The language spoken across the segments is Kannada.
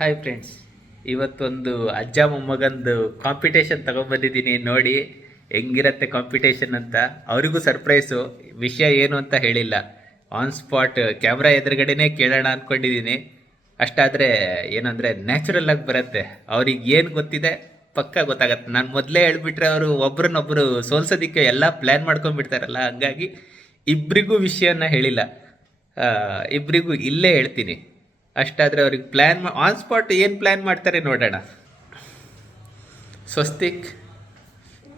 ಹಾಯ್ ಫ್ರೆಂಡ್ಸ್, ಇವತ್ತೊಂದು ಅಜ್ಜ ಮೊಮ್ಮಗಂದು ಕಾಂಪಿಟೇಷನ್ ತಗೊಂಡ್ಬಂದಿದ್ದೀನಿ. ನೋಡಿ ಹೆಂಗಿರತ್ತೆ ಕಾಂಪಿಟೇಷನ್ ಅಂತ. ಅವರಿಗೂ ಸರ್ಪ್ರೈಸು. ವಿಷಯ ಏನು ಅಂತ ಹೇಳಿಲ್ಲ. ಆನ್ ಸ್ಪಾಟ್ ಕ್ಯಾಮ್ರಾ ಎದುರುಗಡೆನೇ ಕೇಳೋಣ ಅಂದ್ಕೊಂಡಿದ್ದೀನಿ. ಅಷ್ಟಾದರೆ ಏನಂದರೆ ನ್ಯಾಚುರಲ್ ಆಗಿ ಬರುತ್ತೆ. ಅವ್ರಿಗೆ ಏನು ಗೊತ್ತಿದೆ ಪಕ್ಕ ಗೊತ್ತಾಗತ್ತೆ. ನಾನು ಮೊದಲೇ ಹೇಳ್ಬಿಟ್ರೆ ಅವರು ಒಬ್ರನ್ನೊಬ್ಬರು ಸೋಲ್ಸೋದಕ್ಕೆ ಎಲ್ಲ ಪ್ಲ್ಯಾನ್ ಮಾಡ್ಕೊಂಡ್ಬಿಡ್ತಾರಲ್ಲ. ಹಂಗಾಗಿ ಇಬ್ಬರಿಗೂ ವಿಷಯನ ಹೇಳಿಲ್ಲ. ಇಬ್ಬರಿಗೂ ಇಲ್ಲೇ ಹೇಳ್ತೀನಿ. ಅಷ್ಟಾದರೆ ಅವ್ರಿಗೆ ಪ್ಲ್ಯಾನ್ ಆನ್ ಸ್ಪಾಟ್ ಏನು ಪ್ಲ್ಯಾನ್ ಮಾಡ್ತಾರೆ ನೋಡೋಣ. ಸ್ವಸ್ತಿಕ್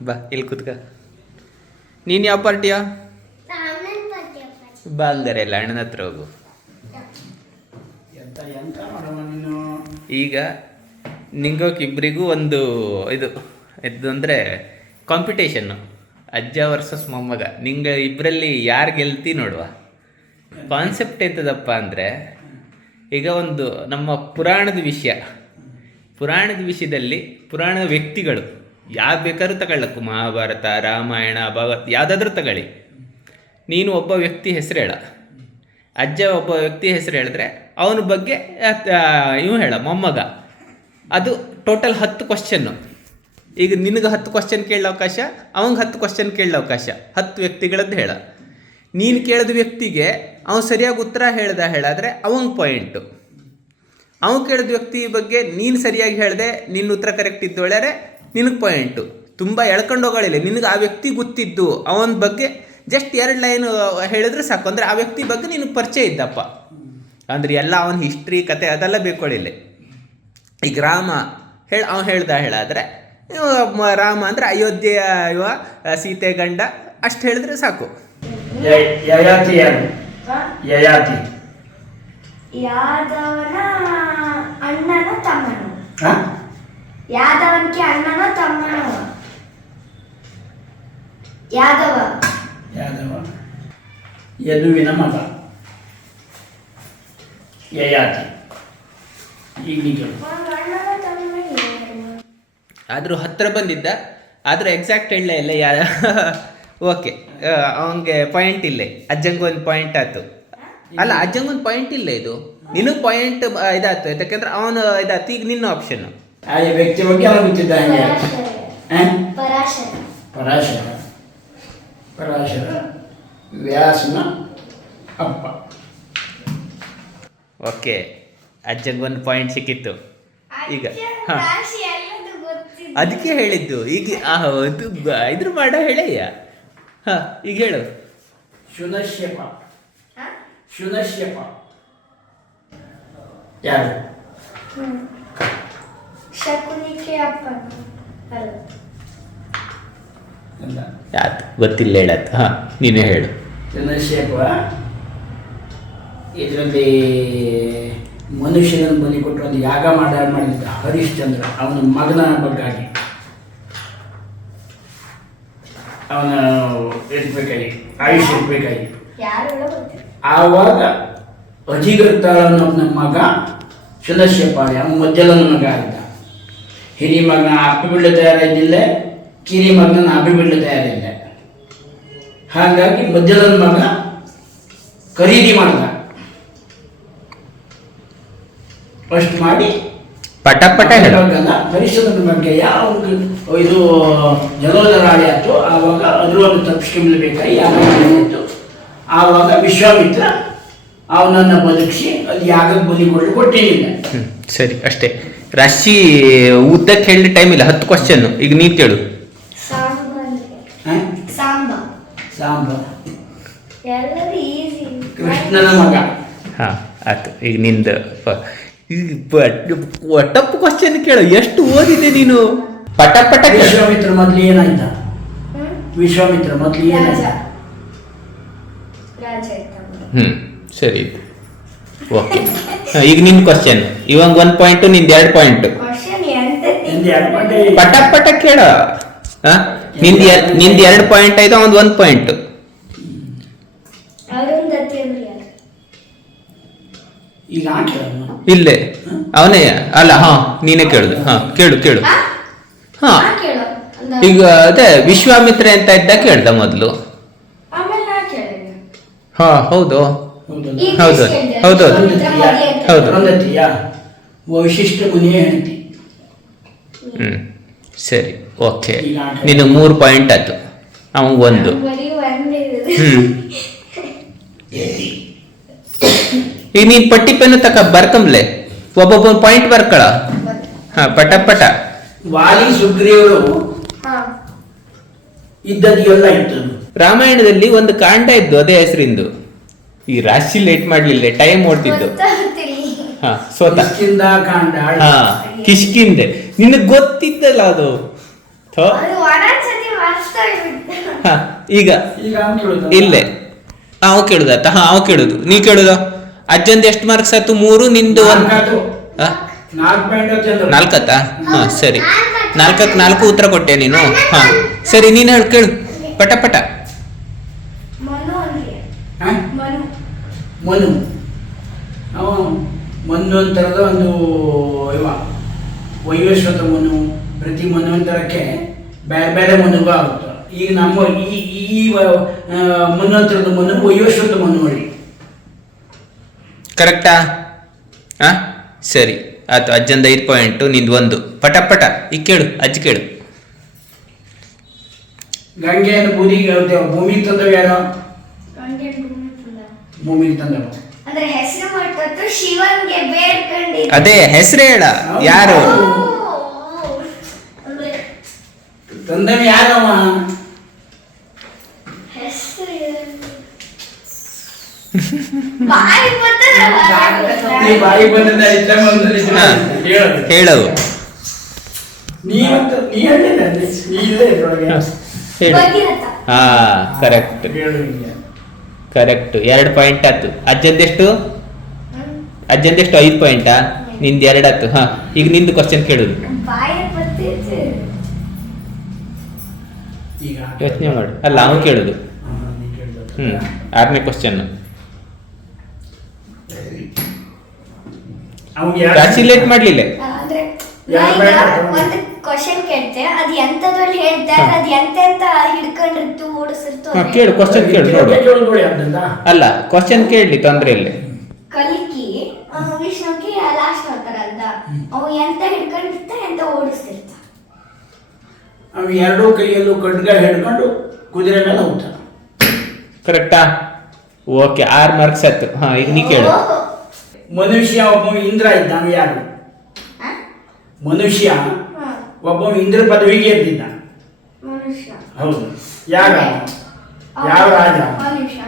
ಬಾ, ಇಲ್ಲಿ ಕೂತ್ಕ. ನೀನು ಯಾವ ಪಾರ್ಟಿಯಾ? ಬಾ ಹಂಗಾರೆ ಎಲ್ಲ ಅಣ್ಣನ ಹತ್ರ ಹೋಗು. ಈಗ ನಿಂಗೋಕೆ ಇಬ್ಬರಿಗೂ ಒಂದು ಇದು ಅಂದರೆ ಕಾಂಪಿಟೇಷನ್ನು. ಅಜ್ಜ ವರ್ಸಸ್ ಮೊಮ್ಮಗ. ನಿಂಗೆ ಇಬ್ಬರಲ್ಲಿ ಯಾರು ಗೆಲ್ತಿ ನೋಡುವ. ಕಾನ್ಸೆಪ್ಟ್ ಎಂಥದಪ್ಪ ಅಂದರೆ, ಈಗ ಒಂದು ನಮ್ಮ ಪುರಾಣದ ವಿಷಯದಲ್ಲಿ ಪುರಾಣದ ವ್ಯಕ್ತಿಗಳು ಯಾವ ಬೇಕಾದ್ರೂ ತಗೊಳ್ಳಕ್ಕು. ಮಹಾಭಾರತ, ರಾಮಾಯಣ, ಭಾಗವತ ಯಾವುದಾದ್ರೂ ತಗೊಳ್ಳಿ. ನೀನು ಒಬ್ಬ ವ್ಯಕ್ತಿ ಹೆಸರು ಹೇಳ. ಅಜ್ಜ ಒಬ್ಬ ವ್ಯಕ್ತಿ ಹೆಸರು ಹೇಳಿದ್ರೆ ಅವನ ಬಗ್ಗೆ ಇವು ಹೇಳ, ಮೊಮ್ಮಗ. ಅದು ಟೋಟಲ್ 10 ಕ್ವಶನ್ನು. ಈಗ ನಿನಗೆ 10 ಕ್ವಶನ್ ಕೇಳೋ ಅವಕಾಶ, ಅವಂಗೆ 10 ಕ್ವಶನ್ ಕೇಳೋ ಅವಕಾಶ. 10 ವ್ಯಕ್ತಿಗಳದ್ದು ಹೇಳ. ನೀನು ಕೇಳಿದ ವ್ಯಕ್ತಿಗೆ ಅವನು ಸರಿಯಾಗಿ ಉತ್ತರ ಹೇಳಿದ್ರೆ ಅವಂಗೆ ಪಾಯಿಂಟು. ಅವನು ಕೇಳಿದ ವ್ಯಕ್ತಿ ಬಗ್ಗೆ ನೀನು ಸರಿಯಾಗಿ ಹೇಳಿದೆ, ನಿನ್ನ ಉತ್ತರ ಕರೆಕ್ಟ್ ಇದ್ದು ಹೇಳ್ಯಾರೆ ನಿನಗೆ ಪಾಯಿಂಟು. ತುಂಬ ಎಳ್ಕೊಂಡು ಹೋಗಳಿಲ್ಲ. ನಿನಗೆ ಆ ವ್ಯಕ್ತಿ ಗೊತ್ತಿದ್ದು, ಅವನ ಬಗ್ಗೆ ಜಸ್ಟ್ 2 ಲೈನ್ ಹೇಳಿದ್ರೆ ಸಾಕು. ಅಂದರೆ ಆ ವ್ಯಕ್ತಿ ಬಗ್ಗೆ ನಿನಗೆ ಪರಿಚಯ ಇದ್ದಪ್ಪ. ಅಂದರೆ ಎಲ್ಲ ಅವನ ಹಿಸ್ಟ್ರಿ, ಕತೆ ಅದೆಲ್ಲ ಬೇಕೊಳ್ಳಿಲ್ಲ. ಈಗ ರಾಮ ಅವ್ನು ಹೇಳಾದರೆ ರಾಮ ಅಂದರೆ ಅಯೋಧ್ಯೆಯ ಸೀತೆ ಗಂಡ, ಅಷ್ಟು ಹೇಳಿದ್ರೆ ಸಾಕು. ಯಯಾತಿ ಯಾರು? ಯಯಾತಿ ಯಾದವನ ಅಣ್ಣನೋ ತಮ್ಮನೋ? ಯಾದವನ್ಗೆ ಅಣ್ಣನೋ ತಮ್ಮನೋ? ಯಾದವ ಯದುವಿನ ಮಗ ಯಯಾತಿ. ಈಗ ಆದರೂ ಹತ್ತಿರ ಬಂದಿದ್ದ, ಆದರೂ ಎಕ್ಸಾಕ್ಟ್ ಹೇಳಲೇ ಇಲ್ಲ. ಓಕೆ, ಅವನಿಗೆ ಪಾಯಿಂಟ್ ಇಲ್ಲೇ. ಅಜ್ಜಂಗೆ ಒಂದು ಪಾಯಿಂಟ್ ಆಯ್ತು. ಅಲ್ಲ, ಅಜ್ಜಂಗೊಂದು ಪಾಯಿಂಟ್ ಇಲ್ಲ. ಇದು ನಿನಗೆ ಪಾಯಿಂಟ್ ಇದಾಯ್ತು. ಯಾಕೆಂದ್ರೆ ಅವನು ಇದಾಯ್ತು. ಈಗ ನಿನ್ನ ಆಪ್ಷನ್. ಆ ವ್ಯಕ್ತಿ ಬಗ್ಗೆ ಅವನು ಗೊತ್ತಿದ್ದ. ಪರಾಶರ ವ್ಯಾಸನ ಅಪ್ಪ. ಓಕೆ, ಅಜ್ಜಂಗೊಂದು ಪಾಯಿಂಟ್ ಸಿಕ್ಕಿತ್ತು. ಈಗ ಹಾಂ, ಅದಕ್ಕೆ ಹೇಳಿದ್ದು. ಈಗ ಇದ್ರ ಮಾಡ ಹೇಳಯ್ಯ. ಹಾಂ, ಈಗ ಹೇಳು. ಶುನಶ್ಯಪ ಯಾರು? ಶಕುನಿಗೆ ಅಪ್ಪ. ಯಾತು ಗೊತ್ತಿಲ್ಲ, ಹೇಳತ್ತು. ಹಾಂ, ನೀನೇ ಹೇಳು. ಶುನಶ್ಯಪ ಇದರಲ್ಲಿ ಮನುಷ್ಯನನ್ನು ಬಲಿ ಕೊಟ್ಟು ಒಂದು ಯಾಗ ಮಾಡಿದ್ದ ಹರಿಶ್ಚಂದ್ರ. ಅವನ ಮಗನ ಬಗ್ಗಾಗಿ ಅವನ ಇರ್ಬೇಕಾಗಿ, ಆಯುಷ್ಯ ಇರ್ಬೇಕಾಗಿ. ಆವಾಗ ಅಜಿಗರ್ತಾಳನ್ನೊಬ್ಬನ ಮಗ ಶುನಶ್ಯಪಾಳಿ, ಅವನ ಮಜ್ಜಲನ ಮಗ ಆಗಿದ್ದ. ಹಿರಿ ಮಗನ ಅಪ್ಪಿಬಿಡ್ಲು ತಯಾರಿದ್ದಿಲ್ಲ, ಕಿರಿ ಮಗನ ಅಪ್ಪಿಬಿಡ್ಲು ತಯಾರಿಲ್ಲ. ಹಾಗಾಗಿ ಮಜ್ಜಲನ ಮಗ ಖರೀದಿ ಮಾಡ್ದ. ಫಸ್ಟ್ ಮಾಡಿ ಪಟ ಹರಿಶ್ಚಂದ್ರನ ಬಗ್ಗೆ ಯಾವ ಇದು ಜಲೋದರ ಆಡಿ ಆಯ್ತು. ಆವಾಗ ಅದರೊಂದು ತಪ್ಪಿಸ್ಕೊಂಡ್ಬೇಕಾಗಿ ಯಾಗಿತ್ತು. ಆವಾಗ ವಿಶ್ವಾಮಿತ್ರ ಅವನನ್ನು ಬದುಕಿಸಿ ಅದು ಯಾಗಕ್ಕೆ ಬಲಿಗೊಳ್ಳಿ ಕೊಟ್ಟಿಲ್ಲ. ಸರಿ, ಅಷ್ಟೇ. ರಾಶಿ ಉದ್ದಕ್ಕೆ ಹೇಳಿ ಟೈಮ್ ಇಲ್ಲ. 10 ಕ್ವಶನ್. ಈಗ ನೀನು ಕೇಳು. ಸಾಂಬ ಕೃಷ್ಣನ ಮಗ. ಹಾಂ, ಆಯ್ತು. ಈಗ ನಿಂದು ಟಪ್ಪು ಕ್ವಶನ್ ಕೇಳು. ಎಷ್ಟು ಓದಿದೆ ನೀನು? ಪಟ. ವಿಶ್ವಾಮಿತ್ರ ಮೊದಲು ಏನಾಯ್ತ? ವಿಶ್ವಾಮಿತ್ರ ಮೊದಲು ಏನಾಯ್ತ? ಸರಿ, ಓಕೆ. ಈಗ ನಿನ್ನ ಕ್ವಶನ್. ಇವಾಗ 1 ಪಾಯಿಂಟು, ನಿಂದು 2 ಪಾಯಿಂಟು. ಪಟ ಕೇಳ. ನಿಂದು 2 ಪಾಯಿಂಟ್ ಆಯ್ತು, ಅವನು 1 ಪಾಯಿಂಟು. ಈಗ ಇಲ್ಲೇ ಅವನೇ ಅಲ್ಲ. ಹಾ, ನೀನೇ ಕೇಳುದು. ಹಾ, ಕೇಳು. ಹಾ, ಈಗ ಅದೇ ವಿಶ್ವಾಮಿತ್ರ ಅಂತ ಇದ್ದ ಕೇಳ್ದ ಮೊದಲು. ಹಾ, ಹೌದು. ಹೌದು. ವೈಶಿಷ್ಟ್ಯ ಮುನಿಯ ಹೆಂಡತಿ. ಹ್ಞೂ ಸರಿ ಓಕೆ. ಈಗ ಆಟ. ನೀನು 3 ಪಾಯಿಂಟ್ ಆಯ್ತು, ಅವಂಗೆ 1. ಬರೀ ಒಂದೇ ಇದೆ. ಹ್ಞೂ ಈಗ ನೀನು ಪಟ್ಟಿ ಪೆನ್ನು ತಕ ಬರ್ಕಂಬ್ಲೆ, ಒಬ್ಬೊಬ್ಬ ಪಾಯಿಂಟ್ ಬರ್ಕಳ. ಹಾಂ ಪಟ ಪಟ. ವಾಲಿ ಸುಗ್ರೀವರು ಹಾ. ಇದ್ದದ್ದು ಎಲ್ಲ ಇತ್ತು. ರಾಮಾಯಣದಲ್ಲಿ ಒಂದು ಕಾಂಡ ಇದ್ದು ಅದೇ ಹೆಸರಿಂದು. ಈ ರಾಶಿ ಲೇಟ್ ಮಾಡ್ಲಿಲ್ಲ, ಟೈಮ್ ಓಡ್ತಿದ್ದು. ಗೊತ್ತಾಗ್ತಿಲ್ಲ. ಹಾ ಸೋತ. ಕಿಷ್ಕಿಂಧ ಕಾಂಡ. ಹಾ ಕಿಷ್ಕಿಂದೆ, ನಿನಗೆ ಗೊತ್ತಿದ್ದಲ್ಲ ಅದು. ಥೋ. ಅದು ಒಂದೊಂದ್ಸತಿ ಮರ್ತಾ ಇರುತ್ತೆ. ಹಾ ಈಗ ಈಗ ಅವ್ನು ಕೇಳುದು. ಇಲ್ಲೇ ಅವ ಕೇಳುದಾತ. ಹಾ ಅವ ಕೇಳುದು, ನೀ ಕೇಳುದ. ಅಜ್ಜಂದು ಎಷ್ಟು ಮಾರ್ಕ್ಸ್ ಆಯ್ತು? 3, ನಿಂದು 1. 4 ಪಾಯಿಂಟ್ ಚಂದ್ರ. 4 ಹಾ ಸರಿ, 4ಕ್ಕೆ 4 ಉತ್ತರ ಕೊಟ್ಟೆ ನೀನು. ಹಾ ಸರಿ, ನೀನು ಹೇಳು, ಕೇಳು ಪಟ ಪಟ. ಮನು ಅಂದ್ರೆ ಹ? ಮನು. ಮನು ಅವ ಮನು ಅಂತರದ ಒಂದು ಇವ ವೈವಸ್ವತ ಮನು, ಪ್ರತಿ ಮನ್ವಂತರಕ್ಕೆ ಬೇರೆ ಬೇರೆ ಮನುಗೂ ಆಗುತ್ತೆ. ಈಗ ನಮ್ಮ ಈ ಮನ್ವಂತರದ ಮನು ವೈವಸ್ವತ ಮನು ಹೇಳಿ. ಕರೆಕ್ಟಾ? ಹಾ ಸರಿ ಆಯ್ತು. ಅಜ್ಜಂದ 5 ಪಾಯಿಂಟು, ನಿಂದು 1. ಪಟ ಪಟ ಈಗ ಕೇಳು, ಅಜ್ಜಿ ಕೇಳು. ಗಂಗೆಯನ್ನು ಬೂದಿಗೆ ಹೇಳ್ತೇವೆ. ಭೂಮಿಗೆ ತಂದವ ಯಾರು? ಗಂಗೆ ಭೂಮಿ ಫುಲ್ಲ. ಭೂಮಿಗೆ ತಂದವ. ಅಂದ್ರೆ ಹೆಸರು ಮಾಡ್ಕೊಟ್ಟು ಶಿವನ್ಗೆ ಬೇಡ್ಕೊಂಡಿದ್ದು. ಅದೇ ಹೆಸರು ಹೇಳ, ಯಾರು? ಅಂದ್ರೆ ತಂದವ ಯಾರವ? ಹೆಸರು ಬಾಯಿ ಬರ್ತದೆ. ಈ ಬಾಯಿ ಬಂದ ಹಾ ಹೇಳವು. ನೀ ಹೇಳಿಲ್ಲ, ನೀ ಇಲ್ಲೇ ಇದ್ರೊಳಗೆ. ಹೇಳು. ಭಗೀರಥ. ಹಾ ಕರೆಕ್ಟ್ ಹೇಳು ಈಗ. ಕರೆಕ್ಟ್. 2 ಪಾಯಿಂಟ್ ಆಯ್ತು. ಅಜ್ಜಂದೆಷ್ಟು? ಹ್ಮ್. ಅಜ್ಜಂದೆಷ್ಟು? 5 ಪಾಯಿಂಟಾ? ನಿಂದು 2 ಆಯ್ತು. ಹಾ ಈಗ ನಿಂದು ಕ್ವಶನ್ ಕೇಳುದು. ಬಾಯಿ ಬರ್ತೈತೆ. ಈಗ ಯೋಚನೆ ಮಾಡು. ಅಲ್ಲ ಅವನು ಕೇಳುದು. ಹಾ, ನೀ ಕೇಳ್ದ. 6ನೇ ಕ್ವಶನ್. ಅವ್ನಿಗೆ ಯಾರು- ರಾಶಿ ಲೇಟ್ ಮಾಡ್ಲಿಲ್ಲ. ಅಂದ್ರೆ ಯಾರ್ ನಾನೀಗ ಬೇಡ? ಒಂದು ಕ್ವಶನ್ ಕೇಳ್ತೆ, ಅದು ಎಂತದ್ರಲ್ಲಿ ಹೇಳ್ತಾರೆ, ಹಾ. ಅದು ಎಂತೆಂತ ಹಿಡ್ಕೊಂಡಿರ್ತು ಓಡಿಸಿರ್ತು. ಹಾ ಕೇಳು, ಕ್ವಶನ್ ಕೇಳು ನೋಡು. ಕೇಳು ನೋಡಿ ಅದನ್ನ. ಅಲ್ಲ ಕ್ವಶನ್ ಕೇಳಲಿ, ತೊಂದ್ರೆ ಇಲ್ಲ. ಕಲಿಕಿ ವಿಷ್ಣುಗೆ ಲಾಸ್ಟ್ ಮಾಡ್ತಾರಲ್ಲ, ಅವು ಎಂತ ಹಿಡ್ಕೊಂಡಿರ್ತ ಎಂತ ಓಡಿಸ್ತಿರ್ತ. ಅವ್ನು ಎರಡೂ ಕೈಯಲ್ಲೂ ಖಡ್ಗ ಹಿಡ್ಕೊಂಡು ಕುದುರೆ ಮೇಲೆ ಹೋಗ್ತಾನೆ. ಕರೆಕ್ಟಾ? ಓಕೆ, 6 ಮಾರ್ಕ್ಸ್ ಆಯ್ತು. ಹಾ ಈಗ ನೀ ಕೇಳು. ಓಹೋ. ಮನುಷ್ಯ ಒಬ್ಬ ಇಂದ್ರ ಇದ್ದ. ಅವ್ನು ಯಾರು? ಹ? ಮನುಷ್ಯ ಹ. ಒಬ್ಬ ಇಂದ್ರ ಪದವಿಗೆ ಎದ್ದಿದ್ದ. ಮನುಷ್ಯ. ಹೌದು. ಯಾರ? ಯಾವ ರಾಜ? ಮನುಷ್ಯ.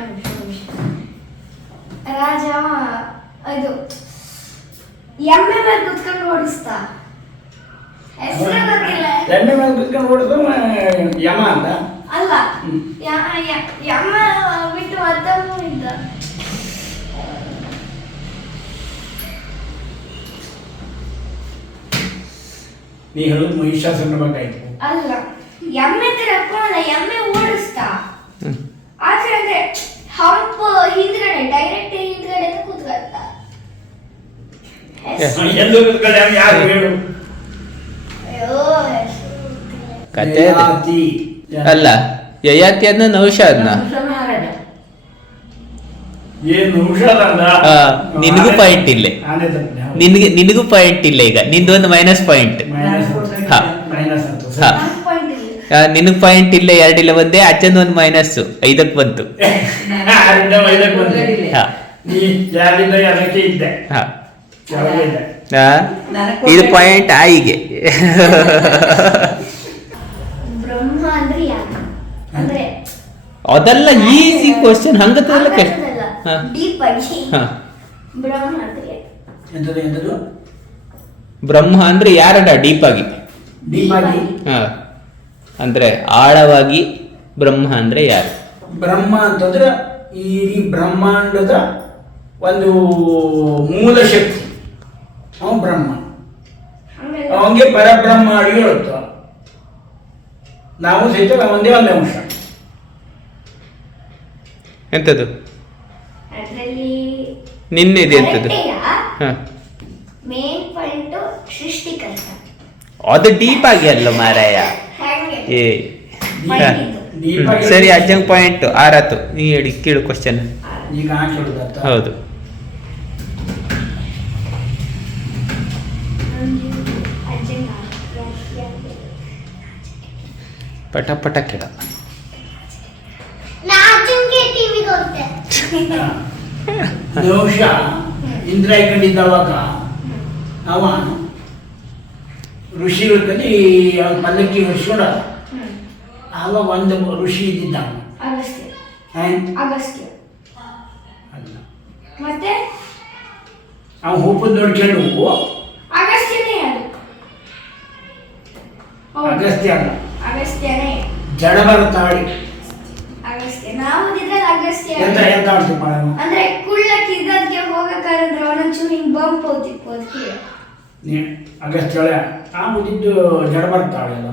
ರಾಜ ಇದು ಎಮ್ಮೆ ಮೇಲೆ ಕುತ್ಕೊಂಡು ಓಡಿಸ್ತಾ. ಹೆಸರು ಗೊತ್ತಿಲ್ಲ. ಎಮ್ಮೆ ಮೇಲೆ ಕುತ್ಕೊಂಡು ಹೊಡೆದು ಯಮ ಅಂತ. ಅಲ್ಲ, ಯಮ್ಮ ಬಿಟ್ಟು ಮತ್ತೊಬ್ಬ ಇದ್ದ. ನೀ ಹೇಳೋದು ಮಹಿಷಾಸುರನ ಬಗ್ಗೆ ಆಯ್ತು. ಅಲ್ಲ, ಎಮ್ಮೆ ತರ ಎಮ್ಮೆ ಓಡಿಸ್ತಾ. ಆದ್ರೆ ಅಂದ್ರೆ ಹಂಪ ಹಿಂದ್ಗಡೆ, ಡೈರೆಕ್ಟ್ ಹಿಂದ್ಗಡೆ ಕೂತ್ಕೊಳ್ತ. ಎಲ್ಲೂ ಕುತ್ಕೊಂಡು ಅವ್ನು ಯಾರು ಹೇಳು? ಅಯ್ಯೋ, ಹೆಸರು ಗೊತ್ತಿಲ್ಲ. ಕತೆ ಅದು. ಯಯಾತಿ. ಅಲ್ಲ ಯಯಾತಿ ಅದನ್ನ ನೌಷಾದ್ನ. ಏನು ಔಷಧ? ನಿನಗೂ ಪಾಯಿಂಟ್ ಇಲ್ಲೇ. ನಿನಗೂ ಪಾಯಿಂಟ್ ಇಲ್ಲ. ಈಗ ನಿಂದೊಂದು ಮೈನಸ್ ಪಾಯಿಂಟ್. ಹಾ. ಹಾ ನಿನಗೆ ಪಾಯಿಂಟ್ ಇಲ್ಲ, 2 ಇಲ್ಲ ಬಂದೆ. ಅಜ್ಜಂದು ಒಂದು ಮೈನಸ್ 5ಕ್ಕೆ ಬಂತು. ಹಾ ಹಾ ಇದು ಪಾಯಿಂಟ್ ಆಯಿಗೆ. ಬ್ರಹ್ಮ ಅಂದ್ರೆ ಯಾರು? ಅಂದ್ರೆ ಅದೆಲ್ಲ ಈಸಿ ಕ್ವಶನ್, ಹಂಗತ್ತಲ್ಲ ಕಷ್ಟ. ಹಾ ಡೀಪ್ ಆಗಿ ಹಾ ಬ್ರಹ್ಮ ಅಂದ್ರೆ ಎಂತದು ಎಂತದು? ಬ್ರಹ್ಮ ಅಂದ್ರೆ ಯಾರಡ ಡೀಪ್ ಆಗಿ. ಡೀಪ್ ಆಗಿ ಹಾ ಅಂದ್ರೆ ಆಳವಾಗಿ. ಬ್ರಹ್ಮ ಅಂದ್ರೆ ಯಾರು? ಬ್ರಹ್ಮ ಅಂತಂದ್ರೆ ಈ ಇಡೀ ಬ್ರಹ್ಮಾಂಡದ ಒಂದು ಮೂಲ ಶಕ್ತಿ. ಅವನು ಬ್ರಹ್ಮ. ಆಮೇಲೆ ಅವನಿಗೆ ಪರಬ್ರಹ್ಮ ಅಡಿ ಹೇಳುತ್ತ. ನಾವು ಸಹಿತ ಒಂದೇ ಒಂದು ಅಂಶ. ಎಂತದು ಅದರಲ್ಲಿ ನಿನ್ನೆದೆ ಎಂತದು? ಹಾ ಮೇನ್ ಪಾಯಿಂಟ್ ಸೃಷ್ಟಿಕರ್ತ. ಅದು ಡೀಪ್ ಆಗಿ ಅಲ್ಲ ಮಾರಾಯ. ಹಾಗೆ ಏ point ಇದು. ಡೀಪ್ ಆಗಿ ಸರಿ, ಅಜ್ಜಂಗ್ ಪಾಯಿಂಟ್ 6 ಆಯ್ತು. ನೀ ಹೇಳಿ, ಕೇಳು ಕ್ವಶನ್. ಈಗ ಹೇಳುದತ್ತ. ಹೌದು. ಪಟ ಪಟ ಕೇಳ. ನಾಚುಂಗೆ ಟಿವಿಗೆ ಹೋಗ್ತೆ. ನಹುಷ ಇಂದ್ರ ಇಟ್ಕೊಂಡಿದ್ದವಾಗ ಅವ ಋಷಿಗಳ ಕಲಿ ಪಲ್ಲಕ್ಕಿ ಹೊರಿಸ್ಕೊಂಡ. ಆವಾಗ ಒಂದು ಋಷಿ ಇದ್ದಿದ್ದ ಅವ. ಅಗಸ್ತ್ಯ. ಅಗಸ್ತ್ಯ. ಅಲ್ಲ, ಮತ್ತೆ ಅವ ಹೋಪದ್ ನೋಡ್ಕೊಂಡು ಅಗಸ್ತ್ಯನೇ ಅದು. ಹೌದು. ಅಗಸ್ತ್ಯ ಅಲ್ಲ, ಅಗಸ್ತ್ಯನೇ. ಜಡಭರತಾಳಿ. ಅಗಸ್ತ್ಯ. ನಾವು ಇದ್ರಲ್ಲಿ ಅಗಸ್ತ್ಯ. ಎಂತ ಎಂತ ಮಾಡ್ತೀವಿ ಮಾಡೋಣ? ಅಂದ್ರೆ ಕುಳ್ಳಕ್ಕೆ ಇದ್ದದ್ಕೆ ಹೋಗಕ್ಕಾದ್ರೆ ಒಂದೊಂಚೂರು ಹಿಂಗ್ ಬಂಪ್ ಹೋಗ್ತಿತ್ತು ಅದಕ್ಕೆ. ಅಗಸ್ತ್ಯ ಆ ಮುಗಿದ್ದು ಜಡಭರತಾಳಿ ಅಲ್ಲ.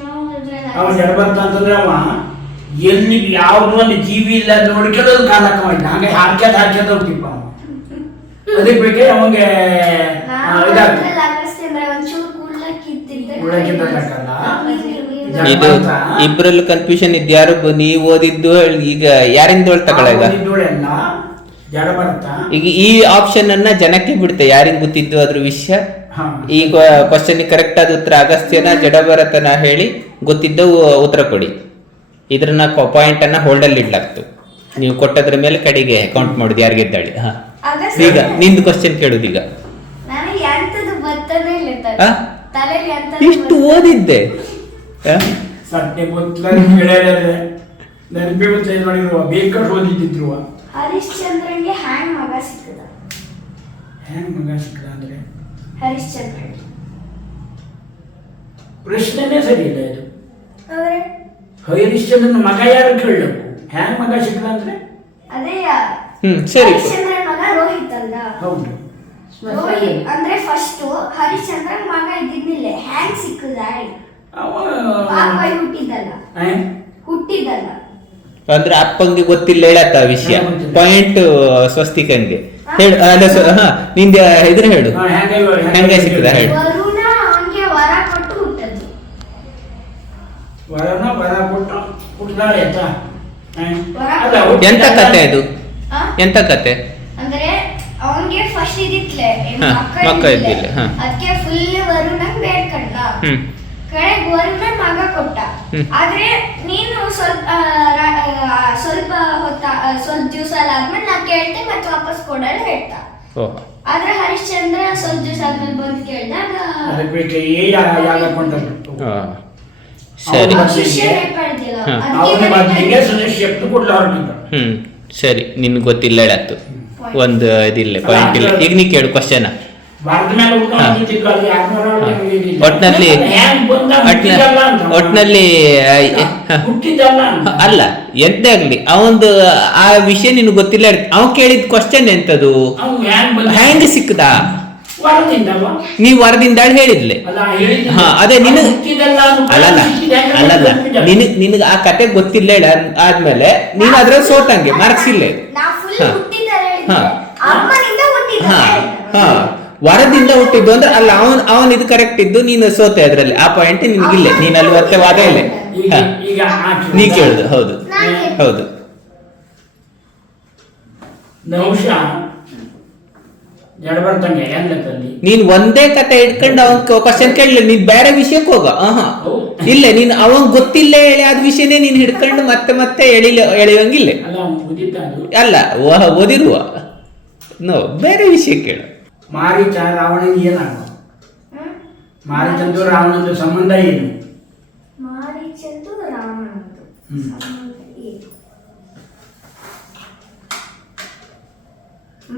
ನಾವು ಇದ್ರಲ್ಲಿ ಅವ ಜಡಭರತ ಅಂತಂದ್ರೆ ಅವ ಎಲ್ಲಿ ಯಾವ್ದು ಒಂದು ಜೀವಿ ಇಲ್ಲ ನೋಡ್ಕೊಳ್ಳೋದು ಕಾಲಕ್ಕ ಮಾಡಿದ. ಹಾಗೆ ಹಾಕ್ಯದ ಹೋಗ್ತಿಪ್ಪ ಅವ. ಅದಕ್ಕೆ ಬೇಕೆ ಅವಂಗೆ ಇದಾಗ್ತದೆ. ಅಗಸ್ತ್ಯ ಅಂದ್ರೆ ಒಂಚೂರು ಕುಳ್ಳಕ್ಕಿದ್ದಿದ್ದ ಉಳ್ಳಕ್ಕಿದ್ದಕ್ಕಲ್ಲ. ಇದು ಇಬ್ರಲ್ಲಿ ಕನ್ಫ್ಯೂಷನ್ ಇದ್ಯಾರು ನೀವು ಓದಿದ್ದು ಈಗ ಯಾರಿಂದ ತಗೊಳ್ಳ ಈಗ ಜಡಭರತ. ಈಗ ಈ ಆಪ್ಷನ್ ಅನ್ನ ಜನಕ್ಕೆ ಬಿಡುತ್ತೆ ಯಾರಿಗೆ ಗೊತ್ತಿದ್ದು ಅದ್ರ ವಿಷಯ. ಹಾ. ಈ ಕ್ವಶನ್ ಕರೆಕ್ಟ್ ಆದ ಉತ್ತರ ಅಗಸ್ತ್ಯನ ಜಡಭರತನ ಹೇಳಿ ಗೊತ್ತಿದ್ದ ಉತ್ತರ ಕೊಡಿ. ಇದ್ರನ್ನ ಪಾಯಿಂಟ್ ಅನ್ನ ಹೋಲ್ಡ್ ಅಲ್ಲಿ ಇಡ್ಲಾಗ್ತು. ನೀವು ಕೊಟ್ಟದ್ರ ಮೇಲೆ ಕಡೆಗೆ ಕೌಂಟ್ ಮಾಡುದು ಯಾರು ಗೆದ್ದಾಳಿ. ಹಾ, ಈಗ ನಿಂದು ಕ್ವಶನ್ ಕೇಳುದು ಈಗ. ನನಗೆ ಎಂತದು ಬರ್ತದೇ ಇಲ್ಲ ಆ? ತಲೆಯಲ್ಲಿ ಎಂತದು ಇಷ್ಟು ಓದಿದ್ದೆ. ಆ? ಸತ್ಯ ಗೊತ್ತಿಲ್ಲ ನೆನಪಿ ಗೊತ್ತಿಲ್ಲ ನೋಡಿರುವ ಬೇಕಟ್ಟು ಓದಿದ್ರು. ಹರಿಶ್ಚಂದ್ರನ್ಗೆ ಹ್ಯಾಂಗ್ ಮಗ ಸಿಕ್ಕದ? ಹೆಂಗ್ ಮಗ ಸಿಕ್ಕದ ಅಂದ್ರೆ ಹರಿಶ್ಚಂದ್ರ ಪ್ರಶ್ನೆನೇ ಸರಿ ಇಲ್ಲ ಇದು. ಅವ್ರೆ ಹರಿಶ್ಚಂದ್ರನ ಮಗ ಯಾರು ಕೇಳಬೇಕು? ಹೆಂಗ್ ಮಗ ಸಿಕ್ಕದ ಅಂದ್ರೆ ಅದೇ ಸರಿ. ಹರಿಶ್ಚಂದ್ರನ ಮಗ ರೋಹಿತ್ ಅಲ್ಲ? ಹೌದು. ರೋಹಿತ್ ಅಂದ್ರೆ ಫಸ್ಟ್ ಹರಿಶ್ಚಂದ್ರನ್ ಮಗ ಇದ್ದಿದ್ನಿಲ್ಲ ಹ್ಯಾಂಗ್ ಸಿಕ್ಕದ? ಪಾಪ ಹುಟ್ಟಿದ್ದಲ್ಲ. ಹುಟ್ಟಿದ್ದಲ್ಲ ಅಂದ್ರೆ ಅಪ್ಪಂಗೆ ಗೊತ್ತಿಲ್ಲ ಹೇಳತ್ತ ವಿಷಯ. ಪಾಯಿಂಟ್ ಸ್ವಸ್ತಿಕಂಗೆ ಹೇಳು. ನಿಂದ ಇದ್ರ ಹೇಳು ಹೆಂಗೆ ಸಿಕ್ಕದ ಹೇಳು. ವರುಣ ಅವನಿಗೆ ವರ ಕೊಟ್ಟು ಹುಟ್ಟದ್ದು. ವರ ಕೊಟ್ಟು ಹುಟ್ಟಿದಾಳೆ ಅಂತ. ಎಂತ ಕತೆ ಅದು? ಆ? ಎಂತ ಕತೆ? ಅಂದ್ರೆ ಅವನಿಗೆ ಫಸ್ಟ್ ಇದಿತ್ಲೆ ಮಕ್ಕ ಇದ್ದಿಲ್ಲ. ಅದಕ್ಕೆ ಫುಲ್ ವರುಣಂಗ್ ಬೇಡ್ಕಂಡ. ಹ್ಮ್ ಕಡೆಗೆ ವರುಣ ಮಗ ಕೊಟ್ಟ. ಆದ್ರೆ ನೀನು ಸ್ವಲ್ಪ ದಿವಸ ಆದ್ಮೇಲೆ ನಾ ಕೇಳ್ತೆ ಮತ್ತೆ ವಾಪಸ್ ಕೊಡಲ್ಲ ಹೇಳ್ತಾ. ಓಹ್. ಆದ್ರೆ ಹರಿಶ್ಚಂದ್ರ ಸ್ವಲ್ಪ ದಿವಸ ಆದ್ಮೇಲೆ ಬಂದು ಕೇಳಿದಾಗ ಸರಿ. ಶಿಷ್ಯರೇ ಪಡೆದಿಲ್ಲ. ಸರಿ, ನಿನ್ಗೆ ಗೊತ್ತಿಲ್ಲ ಹೇಳತ್ತು. ಒಂದು ಇದಿಲ್ಲ, ಪಾಯಿಂಟ್ ಇಲ್ಲ. ಈಗ ನೀ ಕೇಳು ಕ್ವಶನ್. ಒಟ್ನಲ್ಲಿ ಅಲ್ಲ ಎಂತ ಆಗ್ಲಿ ಅವಂದು ಆ ವಿಷಯ ನಿನ್ಗೆ ಗೊತ್ತಿಲ್ಲ. ಅವ್ ಕೇಳಿದ ಕ್ವಶನ್ ಎಂತದು? ಹ್ಯಾಂಗ್ ಸಿಕ್ಕದ? ನೀವ್ ವರದಿಂದ ಹೇಳಿದ್ಲೆ. ಹಾ, ಅದೇ ನಿನಗ್ ಅಲ್ಲಲ್ಲ ಅಲ್ಲಲ್ಲ ನಿನಗ್ ಆ ಕತೆ ಗೊತ್ತಿಲ್ಲ ಹೇಳ ಆದ್ಮೇಲೆ ನೀನ್ ಅದ್ರ ಸೋತಂಗೆ ಮಾರ್ಕ್ಸ್ ಇಲ್ಲ. ಹಾ ಹಾ ಹಾ ವರದಿಂದ ಹುಟ್ಟಿದ್ದು ಅಂದ್ರೆ ಅಲ್ಲ ಅವನ್ ಇದು ಕರೆಕ್ಟ್ ಇದ್ದು ನೀನು ಸೋತೆ ಅದ್ರಲ್ಲಿ. ಆ ಪಾಯಿಂಟ್ ನಿನ್ಗಿಲ್ಲ, ನೀನ್ ಅಲ್ಲಿ ಮತ್ತೆ ವಾದ ಇಲ್ಲ. ನೀ ಕೇಳುದು. ಹೌದು ಹೌದು. ನೀನ್ ಒಂದೇ ಕತೆ ಇಟ್ಕೊಂಡು ಅವನ್ ಕ್ವಶನ್ ಕೇಳಲಿಲ್ಲ, ನೀನ್ ಬೇರೆ ವಿಷಯಕ್ಕೆ ಹೋಗ. ಇಲ್ಲ, ನೀನ್ ಅವನ್ ಗೊತ್ತಿಲ್ಲ ಹೇಳಿ ಅದ್ ವಿಷಯನೇ ನೀನ್ ಹಿಡ್ಕೊಂಡು ಮತ್ತೆ ಮತ್ತೆ ಎಳೆಯಂಗಿಲ್ಲ. ಅಲ್ಲ ಓದಿರುವ ನೋ ಬೇರೆ ವಿಷಯ ಕೇಳು. ಮಾರೀಚ ರಾವಣನಿಗೆ ಏನಾಗ? ಮಾರೀಚಂದು ರಾವಣಂದು ಸಂಬಂಧ ಏನು? ಮಾರೀಚಂದು ರಾವಣಂದು ಸಂಬಂಧ ಏನು?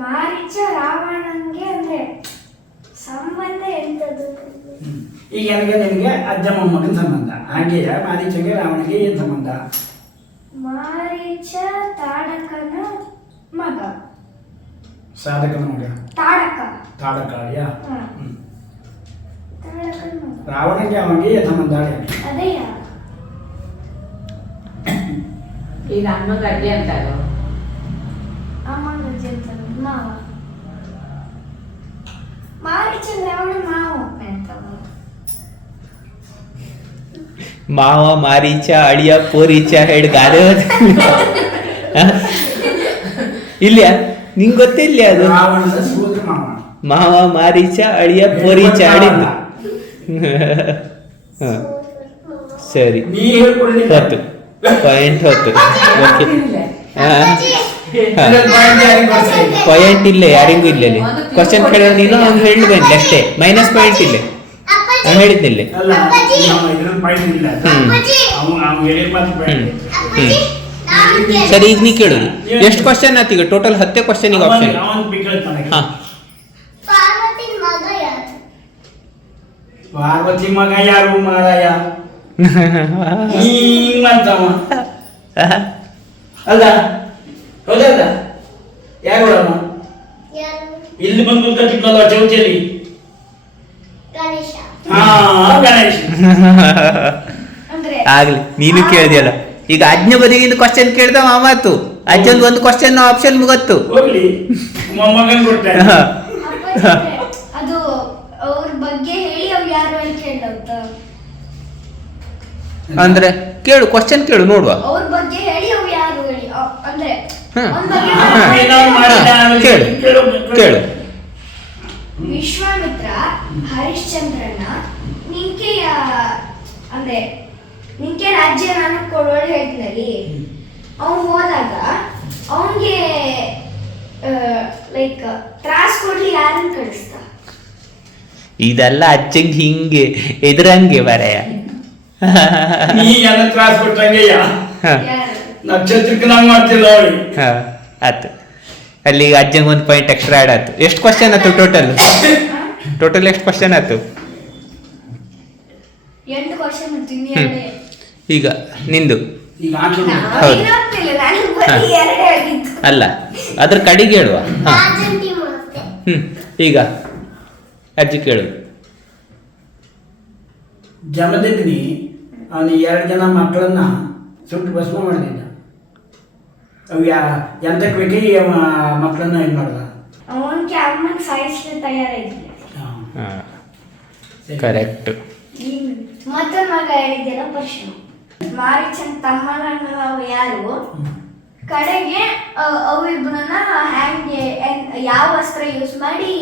ಮಾರೀಚ ರಾವಣಂಗೆ ಅಂದ್ರೆ ಸಂಬಂಧ ಎಂತದ್ದು? ಈಗ ನಿನಗೆ ಅಜ್ಜ ಮೊಮ್ಮಗನ ಸಂಬಂಧ. ಹಾಗೆ ಮಾರೀಚಗೆ ರಾವಣಗೆ ಏನ್ ಸಂಬಂಧ? ಮಾರೀಚ ತಾಡಕನ ಮಗ. ಸಾಧಕನ ಮಗ ತಾಡಕಾಳಿಯ. ರಾವಣಗೆ ಅವನಿಗೆ ಏನ್ ಸಂಬಂಧ? ಅದೇಯ ಈಗ ಅಮ್ಮಗ ಅಜ್ಜಿ ಅಂತಾರ. ಅಮ್ಮನ ಅಜ್ಜಿ ಅಂತಾರ ಮಾವ. ಮಾರೀಚ ರಾವಣ ಮಾವ ಅಂತವ. ಮಾವ ಮಾರೀಚ ಅಳಿಯ ಪೋರೀಚ ಹೇಳಿ ಗಾದೆ ಇಲ್ಲ ನಿಂಗೆ ಗೊತ್ತಿಲ್ಲ ಅದು. ರಾವಣನ ಸೋದರ ಮಾವ. ಮಾವ ಮಾರೀಚ ಅಳಿಯ ಪೋರೀಚ ಆಡಿದ್ದು ಹ. ಸರಿ ನೀ ಹೇಳ್ಕೊಳ್ಳಿ ಹೊತ್ತು ಪಾಯಿಂಟ್ ಹೊತ್ತು ಓಕೆ ಪಾಯಿಂಟ್ ಇಲ್ಲೇ ಯಾರಿಗೂ ಇಲ್ಲ ಕ್ವಶನ್ ಕೇಳೋ ನೀನು ಅವ್ನು ಹೇಳ್ಬೇಡಿ ಅಷ್ಟೇ ಮೈನಸ್ ಪಾಯಿಂಟ್ ಇಲ್ಲೇ ನಾನು ಹೇಳಿದ್ನಿಲ್ಲ ಅಲ್ಲ ಇದ್ರಲ್ಲಿ ಪಾಯಿಂಟ್ ಇಲ್ಲ ಅವ್ನು ಹೇಳಿದ ಮಾತು ಪಾಯಿಂಟ್ ಸರಿ ಈಗ ನೀ ಕೇಳುದು ಎಷ್ಟು ಕ್ವಶನ್ ಆಯ್ತು ಈಗ ಟೋಟಲ್ 10 ಕ್ವಶನ್ ಈಗ ಆಪ್ಷನ್ ಅವನು ಬಿಕ್ಕಳ್ತಾನೆ ಹಾ ಪಾರ್ವತಿ ಮಗ ಪಾರ್ವತಿ ಮಗ ಯಾರು ಯಾರು ಮಾರಾಯ ಹಿಂಗ್ ಮಾಡ್ತಾವ ಅಲ್ಲ ಹೌದಲ್ಲ ಯಾರು ಯಾರು ಇಲ್ಲಿ ಬಂದು ಕಟ್ಟಿದ್ನಲ್ಲ ಚೌತಿಯಲ್ಲಿ ಗಣೇಶ ಹಾ ಗಣೇಶ್ ಅಂದ್ರೆ ಆಗ್ಲಿ ನೀನು ಕೇಳಿದ್ಯಲ್ಲ ಈಗ ಅಜ್ಞ ಬದಿಗಿಂದ ಕ್ವಶನ್ ಕೇಳ್ದ ಮಾಮಾತು ಅಜ್ಜಂದು ಒಂದು ಕ್ವಶನ್ ಆಪ್ಷನ್ ಮುಗತ್ತು ಹೋಗ್ಲಿ ಮೊಮ್ಮಗನ್ ಕೊಡ್ತಾರೆ ಅಪ್ಪಾಜಿ ಅಂದ್ರೆ ಅದು ಅವ್ರ ಬಗ್ಗೆ ಹೇಳಿ ಅವ್ ಯಾರು ಅಂತ ಕೇಳ್ದವ್ತ ಅಂದ್ರೆ ಕೇಳು ಕ್ವಶನ್ ಕೇಳು ನೋಡುವ ಅವ್ರ ಬಗ್ಗೆ ಹೇಳಿ ಅವ್ ಯಾರು ಹೇಳಿ ಅಂದ್ರೆ ಹ್ಮ್. ಅವ್ನ್ ಬಗ್ಗೆ ಹಾ. ಏನಾದ್ರು ಮಾಡಿದ ಕೇಳು. ಕೇಳು ವಿಶ್ವಾಮಿತ್ರ ಹರಿಶ್ಚಂದ್ರನ ನಿಂಕೆ ಅಂದ್ರೆ ನಿಂಕೆ ರಾಜ್ಯ ನಾನು ಕೊಡೋಳು ಹೇಳ್ತಿನಲ್ಲಿ ಅವ್ನು ಹೋದಾಗ ಅವನ್ಗೆ ಲೈಕ್ ತ್ರಾಸ್ ಕೊಡ್ಲಿ ಯಾರನ್ನ ಕಳಿಸ್ತ ಇದೆಲ್ಲ ಅಜ್ಜಂಗ್ ಹಿಂಗೆ ಎದುರಂಗೆ ಬರೆಯ ನೀ ಎಲ್ಲ ತ್ರಾಸ್ ಕೊಟ್ಟಂಗೆ ಯಾರು ನಕ್ಷತ್ರಕ್ಕೆ ನಾವು ಮಾಡ್ತಿಲ್ಲ ಅವಳಿ ಆಯ್ತು ಅಲ್ಲಿ ಈಗ ಅಜ್ಜಂಗ್ ಒಂದು ಪಾಯಿಂಟ್ ಎಕ್ಸ್ಟ್ರಾ ಆಡ್ ಆಯ್ತು ಎಷ್ಟು ಕ್ವಶನ್ ಆಯ್ತು ಟೋಟಲ್ ಎಷ್ಟು ಕ್ವಶನ್ ಆಯ್ತು 8 ಕ್ವಶನ್ ಇತ್ತು ಈಗ ನಿಂದು ಈಗ ಹಾಕಿದ್ರು ಹೌದು. ನನಗೆ ಬರೀ 2 ಆಗಿತ್ತು ಅಲ್ಲ ಅದ್ರ ಕಡೆಗೆ ಹೇಳುವ ಹಾ ಈಗ ಅಜ್ಜಿ ಕೇಳು ಜಮದಗ್ನಿ ಅವನು 2 ಜನ ಮಕ್ಕಳನ್ನ ಸುಟ್ಟು ಭಸ್ಮ ಮಾಡಿದ್ದ ಅವು ಎಂತಕ್ಕೆ ಬೇಕಿ ಮಕ್ಕಳನ್ನ ಇದು ಮಾಡ್ದ ಅವನ್ಗೆ ಅಮ್ಮನ ಸಾಯಿಸ್ಲಿ ತಯಾರಾಗಿಲ್ಲ ಕರೆಕ್ಟ್ ಮತ್ತೊಂದು ಮಗ ಹೇಳಿದ್ದೆಲ್ಲ ಪರಶು ಮಾರೀಚನ್ ತಮ್ಮನನ್ನು ನಾವು ಯಾರು ಕಡೆಗೆ ಅವಿಬ್ಬರನ್ನ ಹ್ಯಾಂಗೆ ಯಾವ ಅಸ್ತ್ರ ಯೂಸ್ ಮಾಡಿ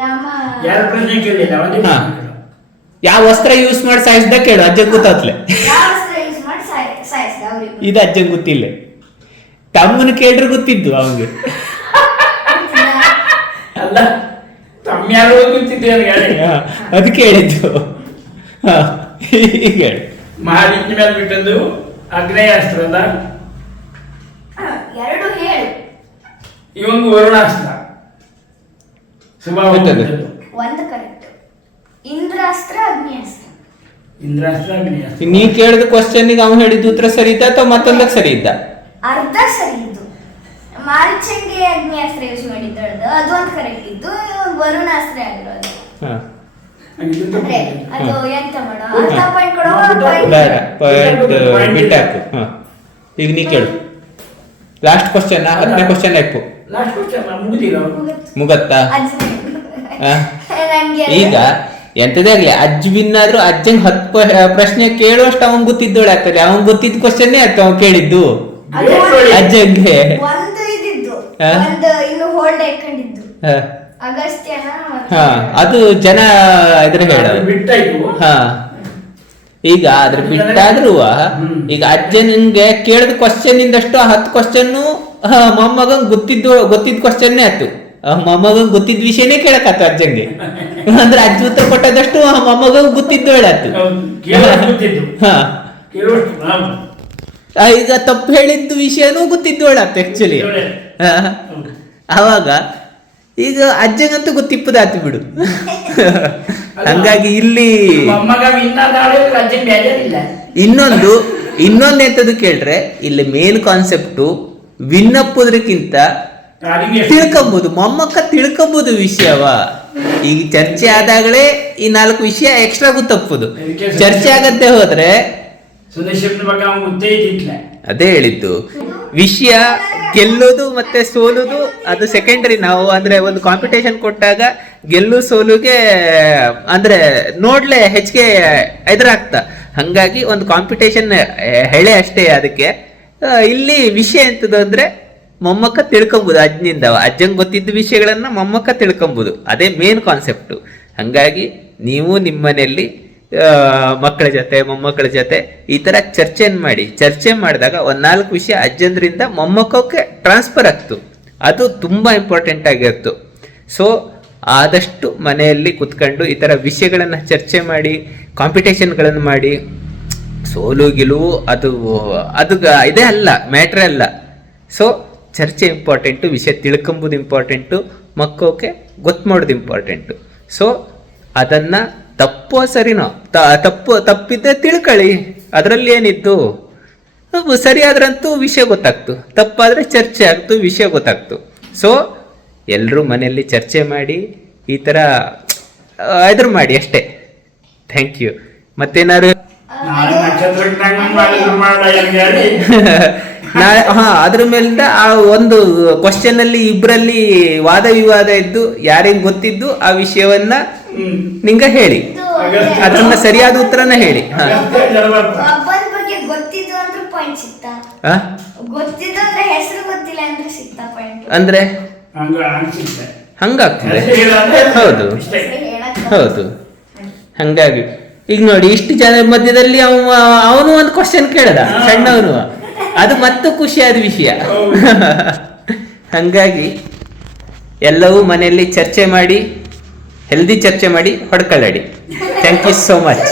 ರಾಮ ಯಾರು ಪ್ರಶ್ನೆ ಕೇಳಿಲ್ಲ ಅವನೇ ಹಾ. ಯಾವ ವಸ್ತ್ರ ಯೂಸ್ ಮಾಡಿ ಸಾಯಿಸ್ದ ಕೇಳು ಅಜ್ಜಂಗ್ ಗೊತ್ತಾತ್ಲೆ ಯಾವ ಅಸ್ತ್ರ ಯೂಸ್ ಮಾಡಿ ಸಾಯಿಸ್ದ ಅವ್ರಿಬ್ರು ಇದು ಅಜ್ಜಂಗ್ ಗೊತ್ತಿಲ್ಲ ತಮ್ಮನ ಕೇಳ್ರೆ ಗೊತ್ತಿದ್ದು ಅವನಿಗೆ ಅಲ್ಲ ತಮ್ಮ ಯಾರು ಗೊತ್ತಿದ್ದೆ ನನಗೆ ಅದಕ್ಕೆ ಹೇಳಿದ್ದು ಹಾ, ಈಗ ಹೇಳು ಮಹಾರೀಚ ಮೇಲೆ ಬಿಟ್ಟದ್ದು ಅಗ್ನೇಯಾಸ್ತ್ರ ಅಲ್ಲ ಎರಡು ಹೇಳು ಇವನು ವರುಣಾಸ್ತ್ರ ಸ್ವಭಾವ ಗೊತ್ತದು. ಒಂದು ಕರೆಕ್ಟ್ ಇಂದ್ರಾಸ್ತ್ರ ಅಗ್ನಿಯಾಸ್ತ್ರ ಇಂದ್ರಾಸ್ತ್ರ ಅಗ್ನೇಯಾಸ್ತ್ರ ನೀ ಕೇಳಿದ ಕ್ವಶನ್ಗೆ ಅವ್ನು ಹೇಳಿದ ಉತ್ತರ ಸರಿ ಇದ್ದ ಅಥವಾ ಮತ್ತೊಂದಕ್ಕೆ ಸರಿ ಇದ್ದ ಅರ್ಧ ಸರಿ ಇದ್ದು ಮಾರೀಚಂಗೆ ಅಗ್ನಿಯಾಸ್ತ್ರ ಯೂಸ್ ಮಾಡಿದ್ದಳ್ದು ಅದು ಒಂದು ಕರೆಕ್ಟ್ ಇದ್ದು ವರುಣಾಸ್ತ್ರ ಆಗಿರೋದು ಹಾ ಹಾಗಿದ್ರೆ ಅಂದ್ರೆ ಅದು ಎಂತ ಮಾಡೋ ಅರ್ಧ ಪಾಯಿಂಟ್ ಕೊಡೋ ಬೇಡ ಪಾಯಿಂಟ್ ಬಿಟ್ಟಾಕು ಹಾ ಈಗ ನೀ ಕೇಳು ಲಾಸ್ಟ್ ಕ್ವಶನ್ 10ನೇ ಕ್ವಶನ್ ಆಯ್ತು ಲಾಸ್ಟ್ ಕ್ವಶನ್ ಮುಗಿದಿಲ್ಲ ಮುಗತ್ತಾ ಆ? ನಂಗೆ ಈಗ ಎಂತದೇ ಆಗ್ಲಿ ಅಜ್ಜ ವಿನ್ ಆದ್ರೂ ಅಜ್ಜಂಗ್ 10 ಪ್ರಶ್ನೆ ಕೇಳುವಷ್ಟು ಅವನ್ ಗೊತ್ತಿದ್ದೋಳೆ ಆಗ್ತದೆ ಅವನ್ ಗೊತ್ತಿದ್ದ ಕ್ವಶನ್ನೇ ಆಯ್ತು ಅವ್ನು ಕೇಳಿದ್ದು ಅಜ್ಜಂಗೆ ಒಂದು ಇದಿದ್ದು ಹಾ? ಒಂದು ಇನ್ನು ಹೋಲ್ಡ್ ಹಾಕೊಂಡಿದ್ದು ಹಾ. ಅಗಸ್ತ್ಯನ ಮತ್ತೆ ಹಾ ಅದು ಜನ ಇದ್ರ ಹೇಳೋದು ಬಿಟ್ಟಾಯ್ತು ಹಾ ಈಗ ಅದ್ರ ಬಿಟ್ಟಾದ್ರೂ ಈಗ ಅಜ್ಜನಿಗೆ ಕೇಳಿದ ಕ್ವಶನ್ ಇಂದಷ್ಟು 10 ಕ್ವಶನ್ ಮೊಮ್ಮಗಂಗ್ ಗೊತ್ತಿದ್ದ ಕ್ವಶನ್ನೇ ಆಯ್ತು ಮೊಮ್ಮಗಂಗ್ ಗೊತ್ತಿದ್ದ ವಿಷಯನೇ ಕೇಳಕ್ಕಾಯ್ತು ಅಜ್ಜಂಗೆ ಅಂದ್ರೆ ಅಜ್ಜ ಉತ್ತರ ಕೊಟ್ಟದಷ್ಟು ಮೊಮ್ಮಗಂಗ್ ಗೊತ್ತಿದ್ದು ಹೇಳಾಯ್ತು ಕೇಳೋಷ್ಟು ಗೊತ್ತಿದ್ದು ಹಾ ಕೇಳೋಷ್ಟು ನಾವು ಈಗ ತಪ್ಪು ಹೇಳಿದ್ದು ವಿಷಯನೂ ಗೊತ್ತಿದ್ದು ಹೇಳಾಯ್ತು ಆಕ್ಚುಲಿ ಅವಾಗ ಈಗ ಅಜ್ಜಂಗಂತೂ ಗೊತ್ತಿಪ್ಪದಾತು ಬಿಡು ಹಂಗಾಗಿ ಇಲ್ಲಿ ಮೊಮ್ಮಗ ಇನ್ನಾದಾಳೆ ಅಜ್ಜನ್ ಬೇಜಾರಿಲ್ಲ ಇನ್ನೊಂದು ಎಂತದ್ದು ಕೇಳ್ರೆ ಇಲ್ಲಿ ಮೇನ್ ಕಾನ್ಸೆಪ್ಟು ವಿನ್ ಅಪ್ಪೋದ್ರಕ್ಕಿಂತ ಯಾರಿಗೆ ತಿಳ್ಕೊಬಹುದು ಮೊಮ್ಮಕ್ಕ ತಿಳ್ಕೊಬಹುದು ವಿಷಯವ ಈಗ ಚರ್ಚೆ ಆದಾಗಲೇ ಈ 4 ವಿಷಯ ಎಕ್ಸ್ಟ್ರಾ ಗೊತ್ತಪ್ಪುದು ಚರ್ಚೆ ಆಗತ್ತೆ ಹೋದ್ರೆ ಸುದೇಶಪ್ಪನ ಬಗ್ಗೆ ಅವ್ನು ಗೊತ್ತೇ ಇದ್ದಿಲ್ಲ ಅದೇ ಹೇಳಿದ್ದು ವಿಷಯ ಗೆಲ್ಲೋದು ಮತ್ತೆ ಸೋಲುದು ಅದು ಸೆಕೆಂಡರಿ ನಾವು ಅಂದ್ರೆ ಒಂದು ಕಾಂಪಿಟೇಷನ್ ಕೊಟ್ಟಾಗ ಗೆಲ್ಲು ಸೋಲುಗೆ ಅಂದ್ರೆ ನೋಡ್ಲೆ ಹೆಚ್ಚಿಗೆ ಎದುರಾಗ್ತಾ ಹಂಗಾಗಿ ಒಂದು ಕಾಂಪಿಟೇಷನ್ ಹೆಳೆ ಅಷ್ಟೇ ಅದಕ್ಕೆ ಇಲ್ಲಿ ವಿಷಯ ಎಂತದ್ದು ಅಂದ್ರೆ ಮೊಮ್ಮಕ್ಕ ತಿಳ್ಕೊಂಬೋದು ಅಜ್ಜನಿಂದ. ಅಜ್ಜಂಗೆ ಗೊತ್ತಿದ್ದ ವಿಷಯಗಳನ್ನ ಮೊಮ್ಮಕ್ಕ ತಿಳ್ಕೊಂಬೋದು. ಅದೇ ಮೇನ್ ಕಾನ್ಸೆಪ್ಟು. ಹಾಗಾಗಿ ನೀವು ನಿಮ್ಮ ಮನೆಯಲ್ಲಿ ಮಕ್ಕಳ ಜೊತೆ ಮೊಮ್ಮಕ್ಕಳ ಜೊತೆ ಈ ಥರ ಚರ್ಚೆ ಮಾಡಿದಾಗ ಒಂದು 4 ವಿಷಯ ಅಜ್ಜಂದ್ರಿಂದ ಮೊಮ್ಮಕ್ಕಕ್ಕೆ ಟ್ರಾನ್ಸ್ಫರ್ ಆಗ್ತು. ಅದು ತುಂಬ ಇಂಪಾರ್ಟೆಂಟ್ ಆಗಿತ್ತು. ಸೊ ಆದಷ್ಟು ಮನೆಯಲ್ಲಿ ಕುತ್ಕೊಂಡು ಈ ಥರ ವಿಷಯಗಳನ್ನು ಚರ್ಚೆ ಮಾಡಿ, ಕಾಂಪಿಟೇಷನ್ಗಳನ್ನು ಮಾಡಿ, ಸೋಲು ಗೆಲುವು ಅದು ಇದೇ ಅಲ್ಲ, ಮ್ಯಾಟ್ರೇ ಅಲ್ಲ. ಸೊ ಚರ್ಚೆ ಇಂಪಾರ್ಟೆಂಟು, ವಿಷಯ ತಿಳ್ಕೊಂಬುದು ಇಂಪಾರ್ಟೆಂಟು, ಮಕ್ಕಳಿಗೆ ಗೊತ್ತು ಮಾಡೋದು ಇಂಪಾರ್ಟೆಂಟು. ಸೊ ಅದನ್ನು ತಪ್ಪೋ ಸರಿನೋ ತಪ್ಪಿದ್ದೆ ತಿಳ್ಕೊಳ್ಳಿ, ಅದರಲ್ಲಿ ಏನಿತ್ತು. ಸರಿಯಾದ್ರಂತೂ ವಿಷಯ ಗೊತ್ತಾಗ್ತು, ತಪ್ಪಾದರೆ ಚರ್ಚೆ ಆಗ್ತು, ವಿಷಯ ಗೊತ್ತಾಗ್ತು. ಸೊ ಎಲ್ಲರೂ ಮನೆಯಲ್ಲಿ ಚರ್ಚೆ ಮಾಡಿ ಈ ಥರ ಎದುರು ಮಾಡಿ ಅಷ್ಟೇ. Thank you. ಮತ್ತೇನಾದ್ರು ನಾಳೆ ನಕ್ಷತ್ರಕ್ಕೆ ಮಾಡಿ ಅದ್ರ ಮೇಲಿಂದ ಆ ಒಂದು ಕ್ವಶನ್ ಅಲ್ಲಿ ಇಬ್ಬರಲ್ಲಿ ವಾದ ವಿವಾದ ಇದ್ದು ಯಾರಿಗೆ ಗೊತ್ತಿದ್ದು ಆ ವಿಷಯವನ್ನ ನಿಂಗ ಹೇಳಿ, ಅದನ್ನ ಸರಿಯಾದ ಉತ್ತರನ ಹೇಳಿ. ಒಬ್ಬನ ಬಗ್ಗೆ ಗೊತ್ತಿದ್ದು ಅಂದ್ರೆ ಪಾಯಿಂಟ್ ಸಿಗ್ತಾ, ಗೊತ್ತಿದ್ದು ಅಂದ್ರೆ ಹೆಸರು ಗೊತ್ತಿಲ್ಲ ಅಂದ್ರೆ ಸಿಗ್ತಾ ಪಾಯಿಂಟ್. ಅಂದ್ರೆ ಅನ್ಸುತ್ತೆ ಹಂಗಾಗ್ತದೆ. ಹೌದು ಹೌದು. ಹಂಗಾಗಿ ಈಗ ನೋಡಿ, ಇಷ್ಟು ಜನ ಮಧ್ಯದಲ್ಲಿ ಅವನು ಒಂದು ಕ್ವಶನ್ ಕೇಳದ, ಸಣ್ಣವನು, ಅದು ಮತ್ತೆ ಖುಷಿಯಾದ ವಿಷಯ. ಹಂಗಾಗಿ ಎಲ್ಲವೂ ಮನೆಯಲ್ಲಿ ಚರ್ಚೆ ಮಾಡಿ, ಹೆಲ್ದಿ ಚರ್ಚೆ ಮಾಡಿ ಹೊಡ್ಕೊಳ್ಳಡಿ. Thank you so much.